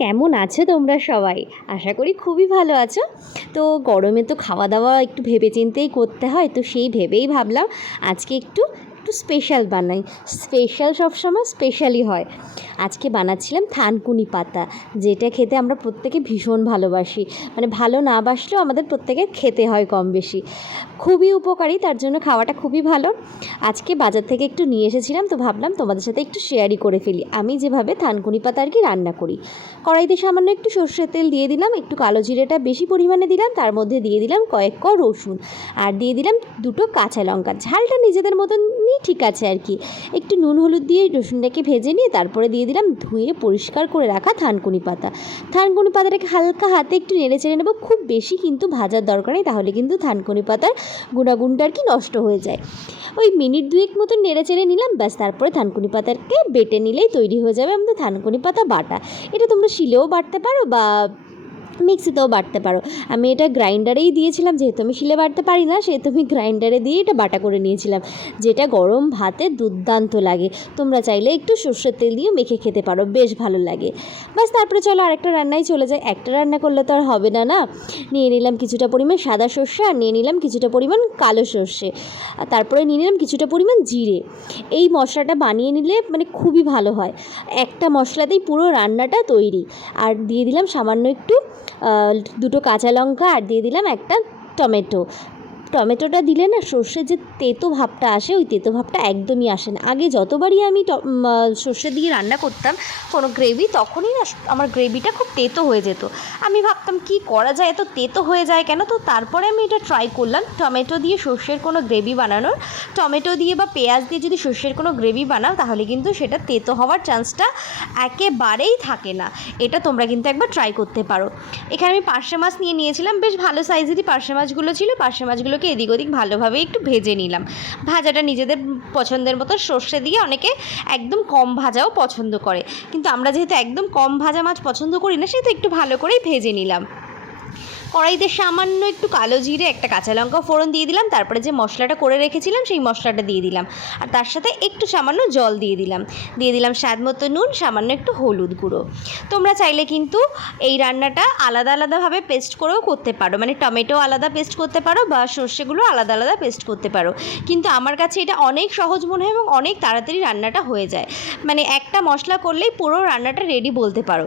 কেমন আছো তোমরা সবাই? আশা করি খুবই ভালো আছো। তো গরমে তো খাওয়া দাওয়া একটু ভেবেচিন্তেই করতে হয়, তো সেই ভেবেই ভাবলাম আজকে একটু স্পেশাল বানাই। স্পেশাল সবসময় স্পেশালই হয়। আজকে বানাচ্ছিলাম থানকুনি পাতা, যেটা খেতে আমরা প্রত্যেকে ভীষণ ভালোবাসি। মানে ভালো না বাসলেও আমাদের প্রত্যেকের খেতে হয় কম বেশি। খুবই উপকারী, তার জন্য খাওয়াটা খুবই ভালো। আজকে বাজার থেকে একটু নিয়ে এসেছিলাম, তো ভাবলাম তোমাদের সাথে একটু শেয়ারই করে ফেলি আমি যেভাবে থানকুনি পাতা আর কি রান্না করি। কড়াইতে সামান্য একটু সর্ষের তেল দিয়ে দিলাম, একটু কালো জিরেটা বেশি পরিমাণে দিলাম, তার মধ্যে দিয়ে দিলাম কয়েক ক রসুন, আর দিয়ে দিলাম দুটো কাঁচা লঙ্কা। ঝালটা নিজেদের মতনই ঠিক আছে আর কি। একটু নুন হলুদ দিয়ে রসুনটাকে ভেজে নিয়ে তারপরে দিয়ে দিলাম ধুয়ে পরিষ্কার করে রাখা থানকুনি পাতা। থানকুনি পাতাটাকে হালকা হাতে একটু নেড়ে চেড়ে নেবো, খুব বেশি কিন্তু ভাজার দরকার নেই, তাহলে কিন্তু থানকুনি পাতার গুণাগুণটা আর কি নষ্ট হয়ে যায়। ওই মিনিট দুয়েক মতন নেড়ে চেড়ে নিলাম, ব্যাস তারপরে থানকুনি পাতাকে বেটে নিলেই তৈরি হয়ে যাবে আমাদের থানকুনি পাতা বাটা। এটা তোমরা শিলেও বাটতে পারো বা মিক্সিতেও বাটতে পারো। আমি এটা গ্রাইন্ডারেই দিয়েছিলাম, যেহেতু আমি শিলে বাটতে পারি না সেহেতু আমি গ্রাইন্ডারে দিয়ে এটা বাটা করে নিয়েছিলাম, যেটা গরম ভাতে দুর্দান্ত লাগে। তোমরা চাইলে একটু সর্ষের তেল দিয়েও মেখে খেতে পারো, বেশ ভালো লাগে। বাস তারপরে চলো আরেকটা রান্নায় চলে যায়। একটা রান্না করলে তো আর হবে না, না। নিয়ে নিলাম কিছুটা পরিমাণ সাদা সর্ষে, আর নিয়ে নিলাম কিছুটা পরিমাণ কালো সর্ষে, আর তারপরে নিয়ে নিলাম কিছুটা পরিমাণ জিরে। এই মশলাটা বানিয়ে নিলে মানে খুবই ভালো হয়, একটা মশলাতেই পুরো রান্নাটা তৈরি। আর দিয়ে দিলাম সামান্য একটু দুটো কাঁচা লঙ্কা, আর দিয়ে দিলাম একটা টমেটো। টমেটোটা দিলে না সর্ষের যে তেতো ভাবটা আসে, ওই তেতো ভাবটা একদমই আসে না। আগে যতবারই আমি সর্ষে দিয়ে রান্না করতাম কোনো গ্রেভি, তখনই না আমার গ্রেভিটা খুব তেতো হয়ে যেত। আমি ভাবতাম কি করা যায়, এত তেতো হয়ে যায় কেন? তো তারপরে আমি এটা ট্রাই করলাম টমেটো দিয়ে সর্ষের কোনো গ্রেভি বানানোর। টমেটো দিয়ে বা পেঁয়াজ দিয়ে যদি সর্ষের কোনো গ্রেভি বানাও, তাহলে কিন্তু সেটা তেতো হওয়ার চান্সটা একেবারেই থাকে না। এটা তোমরা কিন্তু একবার ট্রাই করতে পারো। এখানে আমি পার্শে মাছ নিয়েছিলাম, বেশ ভালো সাইজেরই পার্শে মাছগুলো ছিল। পার্শে মাছগুলোকে এদিক ওদিক ভালোভাবে একটু ভেজে নিলাম। ভাজাটা নিজেদের পছন্দের মতো সর্ষে দিয়ে অনেকে একদম কম ভাজাও পছন্দ করে, কিন্তু আমরা যেহেতু একদম কম ভাজা মাছ পছন্দ করি না, সেহেতু একটু ভালো করেই ভেজে নিলাম। কড়াইতে সামান্য একটু কালো জিরে, একটা কাঁচা লঙ্কা ফোড়ন দিয়ে দিলাম, তারপরে যে মশলাটা করে রেখেছিলাম সেই মশলাটা দিয়ে দিলাম, আর তার সাথে একটু সামান্য জল দিয়ে দিলাম স্বাদ মতো নুন, সামান্য একটু হলুদ গুঁড়ো। তোমরা চাইলে কিন্তু এই রান্নাটা আলাদা আলাদাভাবে পেস্ট করেও করতে পারো, মানে টমেটো আলাদা পেস্ট করতে পারো বা সর্ষেগুলো আলাদা আলাদা পেস্ট করতে পারো, কিন্তু আমার কাছে এটা অনেক সহজ মনে হয় এবং অনেক তাড়াতাড়ি রান্নাটা হয়ে যায়। মানে একটা মশলা করলেই পুরো রান্নাটা রেডি বলতে পারো,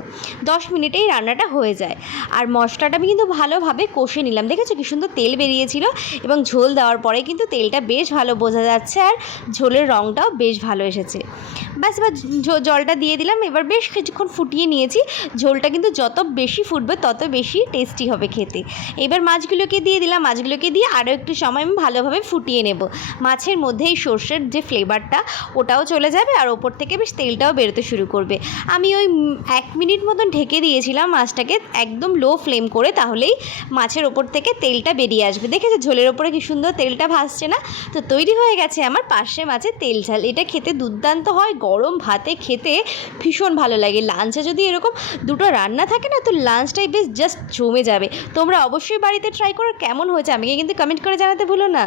10 মিনিটেই রান্নাটা হয়ে যায়। আর মশলাটা আমি কিন্তু ভালোভাবে কষে নিলাম, দেখেছো কি সুন্দর তেল বেরিয়েছিল, এবং ঝোল দেওয়ার পরে কিন্তু তেলটা বেশ ভালো বোঝা যাচ্ছে, আর ঝোলের রঙটাও বেশ ভালো এসেছে। ব্যাস এবার জলটা দিয়ে দিলাম, এবার বেশ কিছুক্ষণ ফুটিয়ে নিয়েছি। ঝোলটা কিন্তু যত বেশি ফুটবে তত বেশি টেস্টি হবে খেতে। এবার মাছগুলোকে দিয়ে দিলাম, মাছগুলোকে দিয়ে আরও একটু সময় আমি ভালোভাবে ফুটিয়ে নেব। মাছের মধ্যে এই সর্ষের যে ফ্লেভারটা ওটাও চলে যাবে, আর ওপর থেকে বেশ তেলটাও বেরোতে শুরু করবে। আমি ওই 1 মিনিট মতন ঢেকে দিয়েছিলাম মাছটাকে একদম লো ফ্লেম করে, তাহলেই মাছের ওপর থেকে তেলটা বেরিয়ে আসবে। দেখেছো ঝোলের ওপরে কি সুন্দর তেলটা ভাসছে না? তো তৈরি হয়ে গেছে আমার পার্শে মাছের তেল ঝাল। এটা খেতে দুর্দান্ত হয়, গরম ভাতে খেতে ভীষণ ভালো লাগে। লাঞ্চে যদি এরকম দুটো রান্না থাকে না, তো লাঞ্চটাই বেশ জাস্ট জমে যাবে। তোমরা অবশ্যই বাড়িতে ট্রাই করো, কেমন হয়েছে আমাকে কিন্তু কমেন্ট করে জানাতে ভুলো না।